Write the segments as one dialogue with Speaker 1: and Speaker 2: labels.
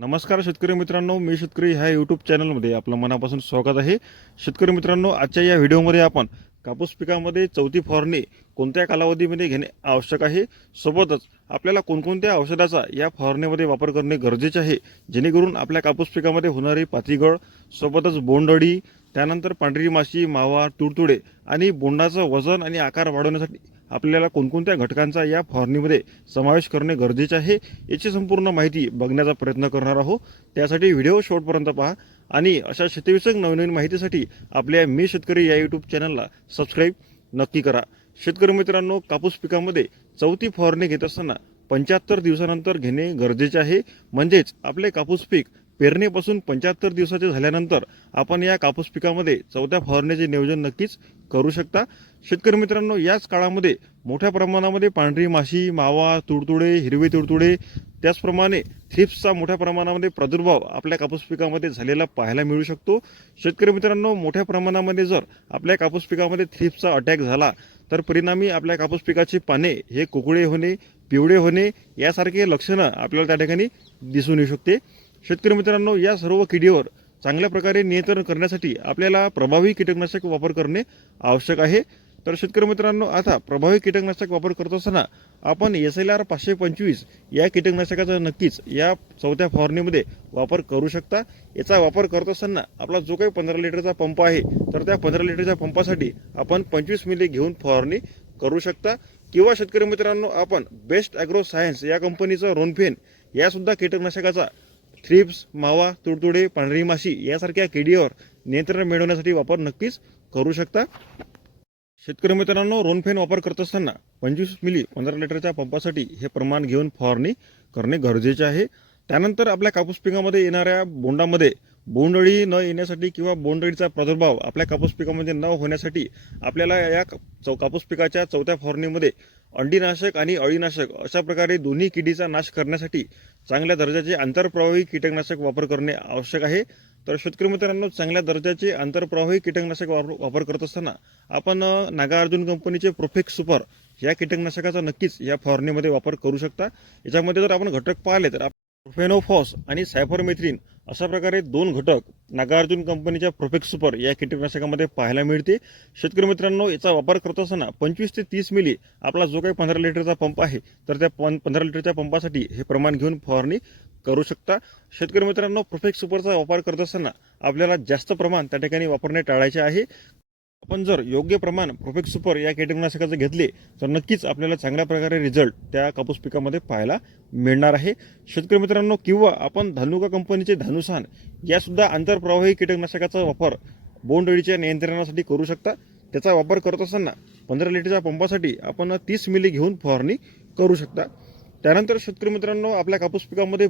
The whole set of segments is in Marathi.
Speaker 1: नमस्कार शेतकरी मित्रांनो मी शेतकरी ह्या यूट्यूब चॅनलमध्ये आपलं मनापासून स्वागत आहे. शेतकरी मित्रांनो आजच्या या व्हिडिओमध्ये आपण कापूस पिकामध्ये चौथी फवारणी कोणत्या कालावधीमध्ये घेणे आवश्यक आहे? सोबतच आपल्याला कोणकोणत्या औषधाचा या फवारणीमध्ये वापर करणे गरजेचे आहे? जेणेकरून आपल्या कापूस पिकामध्ये होणारी पातीगळ सोबतच बोंडअळी त्यानंतर पांढरी माशी मावा तुडतुडे आणि बोंडाचं वजन आणि आकार वाढवण्यासाठी आपल्याला कोणकोणत्या घटकांचा या फवारणीमध्ये समावेश करणे गरजेचे आहे याची संपूर्ण माहिती बघण्याचा प्रयत्न करणार आहोत. त्यासाठी व्हिडिओ शेवटपर्यंत पहा आणि अशा शेतीविषयक नवनवीन माहितीसाठी आपल्या मी शेतकरी या यूट्यूब चॅनलला सबस्क्राईब नक्की करा. शेतकरी मित्रांनो कापूस पिकामध्ये चौथी फवारणी घेत असताना पंच्याहत्तर दिवसानंतर घेणे गरजेचे आहे. म्हणजेच आपले कापूस पीक पेरणीपासून पंच्याहत्तर दिवसाचे झाल्यानंतर आपण या कापूस पिकामध्ये चौथ्या फवारणीचे नियोजन नक्कीच करू शकता. शेतकरी मित्रांनो याच काळामध्ये मोठ्या प्रमाणामध्ये पांढरी माशी मावा तुडतुडे हिरवे तुडतुडे त्याचप्रमाणे थ्रिप्सचा मोठ्या प्रमाणामध्ये प्रादुर्भाव आपल्या कापूस पिकामध्ये झालेला पाहायला मिळू शकतो. शेतकरी मित्रांनो मोठ्या प्रमाणामध्ये जर आपल्या कापूस पिकामध्ये थ्रिप्सचा अटॅक झाला तर परिणामी आपल्या कापूस पिकाची पाने हे कुकळे होणे पिवळे होणे यासारखे लक्षणं आपल्याला त्या ठिकाणी दिसून येऊ शकते. शेतकरी मित्रांनो या सर्व किडीवर चांगल्या प्रकारे नियंत्रण करण्यासाठी आपल्याला प्रभावी कीटकनाशक वापर करणे आवश्यक आहे. तर शेतकरी मित्रांनो आता प्रभावी कीटकनाशक वापर करत असताना आपण एस एल आर पाचशे पंचवीस या कीटकनाशकाचा नक्कीच या चौथ्या फवारणीमध्ये वापर करू शकता. याचा वापर करत असताना आपला जो काही पंधरा लिटरचा पंप आहे तर त्या पंधरा लिटरच्या पंपासाठी आपण पंचवीस मिली घेऊन फवारणी करू शकता. किंवा शेतकरी मित्रांनो आपण बेस्ट ॲग्रो सायन्स या कंपनीचं रोनफेन यासुद्धा कीटकनाशकाचा थ्रिप्स मावा तुडतुडे पांढरी माशी यासारख्या किडीवर नियंत्रण मिळवण्यासाठी वापर नक्कीच करू शकता. शेतकरी मित्रांनो रोनफेन वापर करत असताना पंचवीस मिली पंधरा लिटरच्या पंपासाठी हे प्रमाण घेऊन फवारणी करणे गरजेचे आहे. त्यानंतर आपल्या कापूस पिकामध्ये येणाऱ्या बोंडामध्ये बोंडअळी न येण्यासाठी किंवा बोंडअळीचा प्रादुर्भाव आपल्या कापूस पिकामध्ये न होण्यासाठी आपल्याला या चौ कापूस पिकाच्या चौथ्या फवारणीमध्ये अंडीनाशक आणि अळीनाशक अशा प्रकारे दोन्ही किडीचा नाश करण्यासाठी चांगल्या दर्जाचे आंतरप्रवाही कीटकनाशक वापर करणे आवश्यक आहे. तर शेतकरी मित्रांनो चांगल्या दर्जाचे आंतरप्रवाही कीटकनाशक वापर वापर करत असताना आपण नागार्जुन कंपनीचे प्रोफेक्स सुपर या कीटकनाशकाचा नक्कीच या फवारणीमध्ये वापर करू शकता. याच्यामध्ये जर आपण घटक पाहिले तर फेनोफॉस आणि सायफरमेथ्रिन अशा प्रकारे दोन घटक नागार्जुन कंपनीच्या प्रोफेक्स सुपर या कीटकनाशकामध्ये पाहायला मिळते. शेतकरी मित्रांनो याचा वापर करत असताना पंचवीस ते तीस मिली आपला जो काही पंधरा लिटरचा पंप आहे तर त्या पं पंधरा लिटरच्या पंपासाठी हे प्रमाण घेऊन फवारणी करू शकता. शेतकरी मित्रांनो प्रोफेक्स सुपरचा वापर करत असताना आपल्याला जास्त प्रमाण त्या ठिकाणी वापरणे टाळायचे आहे. आपण जर योग्य प्रमाण प्रोफेक्ट सुपर या कीटकनाशकाचे घेतले तर नक्कीच आपल्याला चांगल्या प्रकारे रिझल्ट त्या कापूस पिकामध्ये पाहायला मिळणार आहे. शेतकरी मित्रांनो किंवा आपण धानुका कंपनीचे धानुसान यासुद्धा आंतरप्रवाही कीटकनाशकाचा वापर बोंडअळीच्या नियंत्रणासाठी करू शकता. त्याचा वापर करत असताना पंधरा लिटरच्या पंपासाठी आपण तीस मिली घेऊन फवारणी करू शकता. त्यानंतर शेतकरी मित्रांनो आपल्या कापूस पिकामध्ये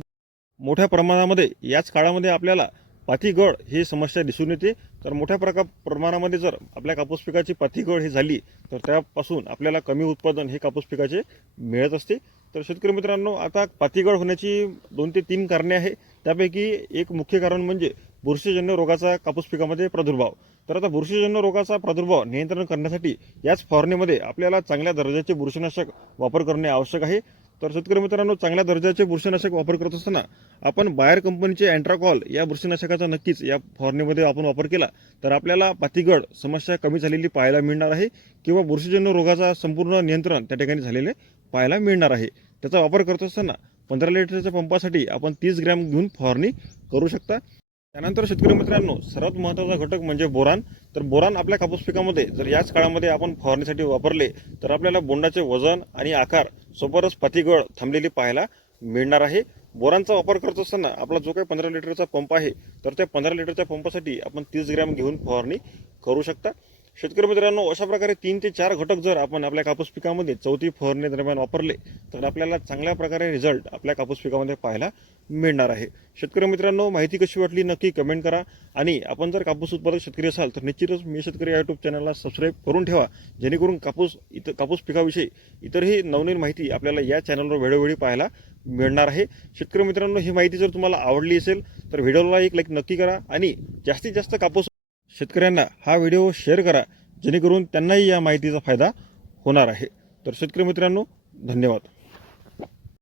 Speaker 1: मोठ्या प्रमाणामध्ये याच काळामध्ये आपल्याला पातीगळ ही समस्या दिसून येते. तर मोठ्या प्रका प्रमाणामध्ये जर आपल्या कापूस पिकाची पातीगळ ही झाली तर त्यापासून आपल्याला कमी उत्पादन हे कापूस पिकाचे मिळत असते. तर शेतकरी मित्रांनो आता पातीगळ होण्याची दोन ते तीन कारणे आहे. त्यापैकी एक मुख्य कारण म्हणजे बुरशीजन्य रोगाचा कापूस पिकामध्ये प्रादुर्भाव. तर आता बुरशीजन्य रोगाचा प्रादुर्भाव नियंत्रण करण्यासाठी याच फवारणीमध्ये आपल्याला चांगल्या दर्जाचे बुरशीनाशक वापर करणे आवश्यक आहे. तर शेतकरी मित्रांनो चांगल्या दर्जाचे बुरशीनाशक वापर करत असताना आपण बाहेर कंपनीचे अँट्राकॉल या बुरशीनाशकाचा नक्कीच या फवारणीमध्ये आपण वापर केला तर आपल्याला पातीगड समस्या कमी झालेली पाहायला मिळणार आहे किंवा बुरशीजन्य रोगाचा संपूर्ण नियंत्रण त्या ठिकाणी झालेले पाहायला मिळणार आहे. त्याचा वापर करत असताना पंधरा लिटरच्या पंपासाठी आपण तीस ग्रॅम घेऊन फवारणी करू शकता. त्यानंतर शेतकरी मित्रांनो सर्वात महत्त्वाचा घटक म्हणजे बोरान. तर बोरान आपल्या कापूस पिकामध्ये जर याच काळामध्ये आपण फवारणीसाठी वापरले तर आपल्याला बोंडाचे वजन आणि आकार सोबतच पातीगळ थांबलेली पाहायला मिळणार आहे. बोरांचा वापर करत असताना आपला जो काही पंधरा लिटरचा पंप आहे तर त्या पंधरा लिटरच्या पंपासाठी आपण तीस ग्रॅम घेऊन फवारणी करू शकता. शेतकरी मित्रांनो अशा प्रकारे तीन ते चार घटक जर आपण आपल्या कापूस पिकामध्ये चौथी फवारणी दरम्यान वापरले तर आपल्याला चांगल्या प्रकारे रिझल्ट आपल्या कापूस पिकामध्ये पाहायला मिळणार आहे. शेतकरी मित्रांनो माहिती कशी वाटली नक्की कमेंट करा. आणि आपण जर कापूस उत्पादक शेतकरी असाल तर निश्चितच मी शेतकरी या यूट्यूब चॅनलला सबस्क्राईब करून ठेवा. जेणेकरून कापूस इतर कापूस पिकाविषयी इतरही नवनवीन माहिती आपल्याला या चॅनलवर वेळोवेळी पाहायला मिळणार आहे. शेतकरी मित्रांनो ही माहिती जर तुम्हाला आवडली असेल तर व्हिडिओला एक लाईक नक्की करा. आणि जास्तीत जास्त कापूस शेतकऱ्यांना हा व्हिडिओ शेअर करा जेणेकरून त्यांनाही या माहितीचा फायदा होणार आहे. तर शेतकरी मित्रांनो धन्यवाद.